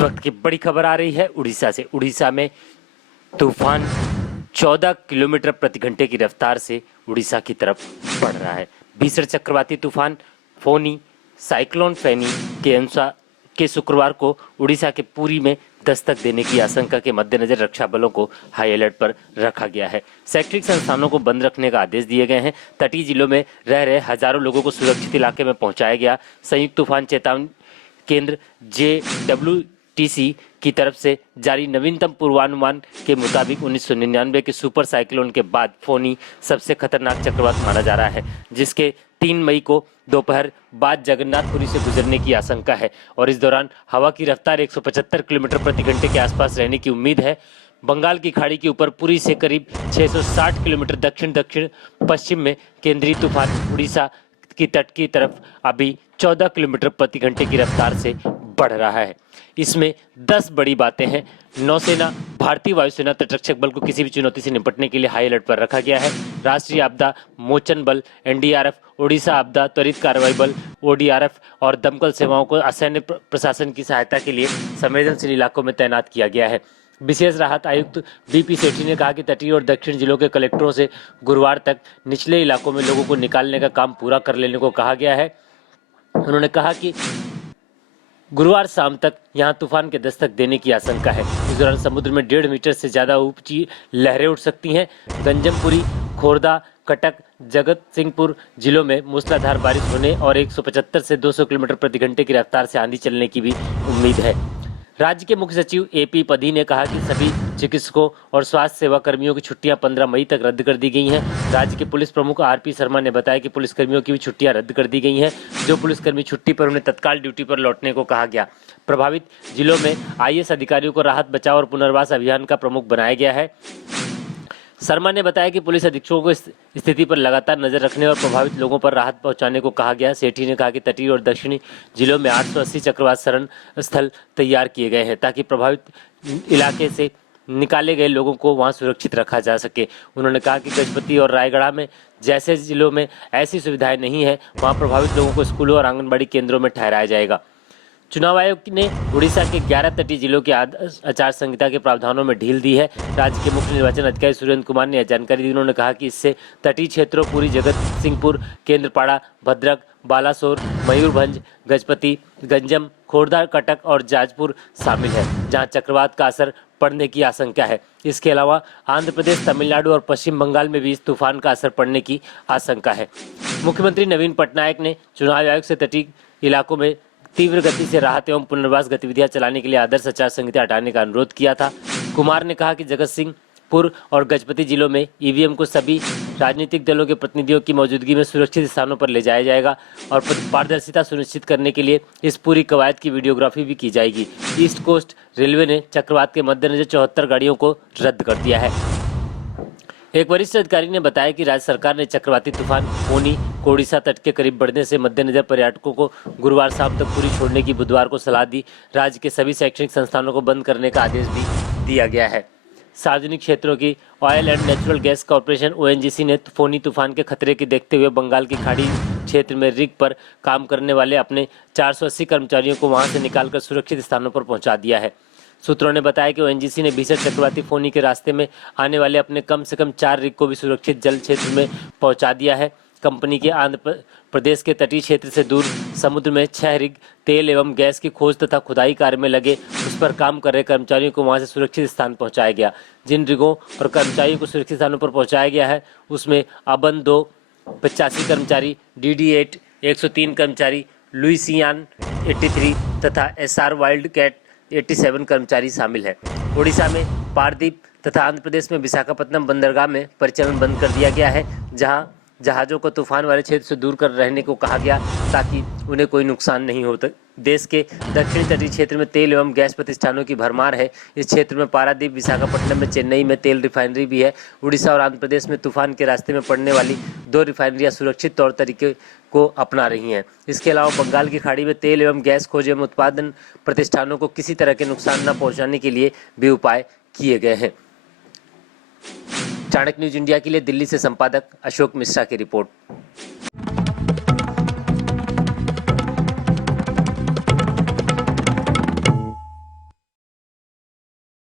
इस वक्त की बड़ी खबर आ रही है उड़ीसा से। उड़ीसा में तूफान 14 किलोमीटर प्रति घंटे की रफ्तार से उड़ीसा की तरफ बढ़ रहा है। भीषण चक्रवाती तूफान फोनी साइक्लोन फैनी के अनुसार के शुक्रवार को उड़ीसा के पुरी में दस्तक देने की आशंका के मद्देनजर रक्षा बलों को हाई अलर्ट पर रखा गया है। शैक्षणिक संस्थानों को बंद रखने का आदेश दिए गए हैं। तटीय जिलों में रह रहे हजारों लोगों को सुरक्षित इलाके में पहुंचाया गया। संयुक्त तूफान चेतावनी केंद्र JWTC की तरफ से जारी नवीनतम पूर्वानुमान के मुताबिक 1999 के सुपर साइक्लोन के बाद फोनी सबसे खतरनाक चक्रवात माना जा रहा है, जिसके 3 मई को दोपहर बाद जगन्नाथपुरी से गुजरने की आशंका है और इस दौरान हवा की रफ्तार 175 किलोमीटर प्रति घंटे के आसपास रहने की उम्मीद है। बंगाल की खाड़ी के ऊपर पुरी से करीब 660 किलोमीटर दक्षिण दक्षिण पश्चिम में केंद्रीय तूफान उड़ीसा की तट की तरफ अभी 14 किलोमीटर प्रति घंटे की रफ्तार से बढ़ रहा है। इसमें 10 बड़ी बातें हैं। नौसेना, भारतीय वायुसेना, तटरक्षक बल को किसी भी चुनौती से निपटने के लिए हाई अलर्ट पर रखा गया है। राष्ट्रीय आपदा मोचन बल NDRF, ओडिशा आपदा त्वरित कार्रवाई बल ODRF और दमकल सेवाओं को असैन्य प्रशासन की सहायता के लिए संवेदनशील इलाकों में तैनात किया गया है। विशेष राहत आयुक्त BP सेठी ने कहा कि तटीय और दक्षिण जिलों के कलेक्टरों से गुरुवार तक निचले इलाकों में लोगों को निकालने का काम पूरा कर लेने को कहा गया है। उन्होंने कहा कि गुरुवार शाम तक यहां तूफान के दस्तक देने की आशंका है। इस दौरान समुद्र में 1.5 मीटर से ज्यादा ऊंची लहरें उठ सकती हैं। गंजमपुरी, खोर्दा, कटक, जगत सिंहपुर जिलों में मूसलाधार बारिश होने और 175 से 200 किलोमीटर प्रति घंटे की रफ्तार से आंधी चलने की भी उम्मीद है। राज्य के मुख्य सचिव AP पदी ने कहा कि सभी चिकित्सकों और स्वास्थ्य सेवा कर्मियों की छुट्टियां 15 मई तक रद्द कर दी गई हैं। राज्य के पुलिस प्रमुख RP शर्मा ने बताया कि पुलिसकर्मियों की भी छुट्टियां रद्द कर दी गई हैं। जो पुलिसकर्मी छुट्टी पर उन्हें तत्काल ड्यूटी पर लौटने को कहा गया। प्रभावित जिलों में IAS अधिकारियों को राहत बचाव और पुनर्वास अभियान का प्रमुख बनाया गया है। शर्मा ने बताया कि पुलिस अधीक्षकों को स्थिति पर लगातार नजर रखने और प्रभावित लोगों पर राहत पहुंचाने को कहा गया। सेठी ने कहा कि तटीय और दक्षिणी जिलों में 880 चक्रवात शरण स्थल तैयार किए गए हैं ताकि प्रभावित इलाके से निकाले गए लोगों को वहां सुरक्षित रखा जा सके। उन्होंने कहा कि गजपति और रायगढ़ में जैसे जिलों में ऐसी सुविधाएं नहीं है, वहां प्रभावित लोगों को स्कूलों और आंगनबाड़ी केंद्रों में ठहराया जाएगा। चुनाव आयोग ने उड़ीसा के 11 तटीय जिलों के आचार संहिता के प्रावधानों में ढील दी है। राज्य के मुख्य निर्वाचन अधिकारी सुरेंद्र कुमार ने यह जानकारी दी। उन्होंने कहा कि इससे तटीय क्षेत्रों पुरी, जगत सिंहपुर, केंद्रपाड़ा, भद्रक, बालासोर, मयूरभंज, गजपति, गंजम, खोर्धा, कटक और जाजपुर शामिल है, जहां चक्रवात का असर पड़ने की आशंका है। इसके अलावा आंध्र प्रदेश, तमिलनाडु और पश्चिम बंगाल में भी इस तूफान का असर पड़ने की आशंका है। मुख्यमंत्री नवीन पटनायक ने चुनाव आयोग से तटीय इलाकों में तीव्र गति से राहत एवं पुनर्वास गतिविधियां चलाने के लिए आदर्श आचार संहिता हटाने का अनुरोध किया था। कुमार ने कहा कि जगत सिंहपुर और गजपति जिलों में EVM को सभी राजनीतिक दलों के प्रतिनिधियों की मौजूदगी में सुरक्षित स्थानों पर ले जाया जाएगा और पारदर्शिता सुनिश्चित करने के लिए इस पूरी कवायद की वीडियोग्राफी भी की जाएगी। ईस्ट कोस्ट रेलवे ने चक्रवात के मद्देनजर 74 गाड़ियों को रद्द कर दिया है। एक वरिष्ठ अधिकारी ने बताया कि राज्य सरकार ने चक्रवाती तूफान फोनी को उड़ीसा तट के करीब बढ़ने से मद्देनजर पर्यटकों को गुरुवार शाम तक पुरी छोड़ने की बुधवार को सलाह दी। राज्य के सभी शैक्षणिक संस्थानों को बंद करने का आदेश भी दिया गया है। सार्वजनिक क्षेत्रों की oil and natural gas corporation ONGC ने फोनी तूफान के खतरे के देखते हुए बंगाल की खाड़ी क्षेत्र में रिग पर काम करने वाले अपने 480 कर्मचारियों को वहां से निकालकर सुरक्षित स्थानों पर पहुंचा दिया है। सूत्रों ने बताया कि ONGC ने भीषण चक्रवाती फोनी के रास्ते में आने वाले अपने कम से कम 4 रिग को भी सुरक्षित जल क्षेत्र में पहुंचा दिया है। कंपनी के आंध्र प्रदेश के तटीय क्षेत्र से दूर समुद्र में 6 रिग तेल एवं गैस की खोज तथा खुदाई कार्य में लगे उस पर काम कर रहे कर्मचारियों को वहां से सुरक्षित स्थान पहुंचाया गया। जिन रिगों और कर्मचारियों को सुरक्षित स्थानों पर पहुंचाया गया है उसमें अबन 2 85 कर्मचारी, DD8 103 कर्मचारी, लुइसियान 83 तथा SR वाइल्ड कैट 87 कर्मचारी शामिल है। उड़ीसा में पारदीप तथा आंध्र प्रदेश में विशाखापट्टनम बंदरगाह में परिचालन बंद कर दिया गया है, जहां जहाज़ों को तूफान वाले क्षेत्र से दूर कर रहने को कहा गया ताकि उन्हें कोई नुकसान नहीं हो। देश के दक्षिणी तटीय क्षेत्र में तेल एवं गैस प्रतिष्ठानों की भरमार है। इस क्षेत्र में पारादीप, विशाखापट्टनम में चेन्नई में तेल रिफाइनरी भी है। उड़ीसा और आंध्र प्रदेश में तूफान के रास्ते में पड़ने वाली 2 रिफाइनरियां सुरक्षित तौर तरीके को अपना रही हैं। इसके अलावा बंगाल की खाड़ी में तेल एवं गैस खोज एवं उत्पादन प्रतिष्ठानों को किसी तरह के नुकसान न पहुंचाने के लिए भी उपाय किए गए हैं। चाणक्य न्यूज इंडिया के लिए दिल्ली से संपादक अशोक मिश्रा की रिपोर्ट।